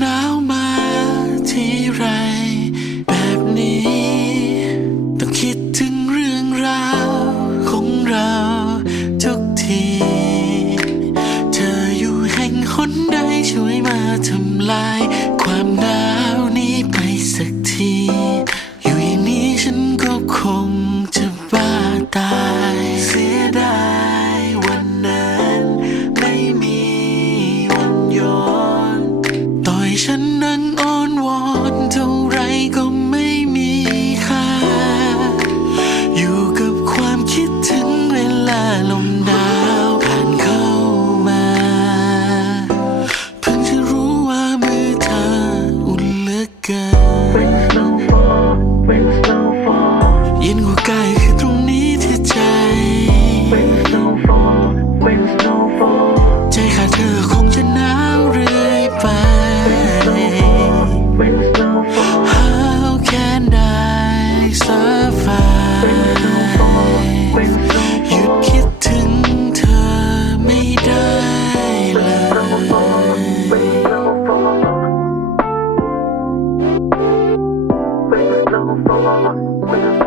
หนาวมาทีไรแบบนี้ ต้องคิดถึงเรื่องราวของเราทุกที เธออยู่แห่งคนใดช่วยมาทำลาย Thank.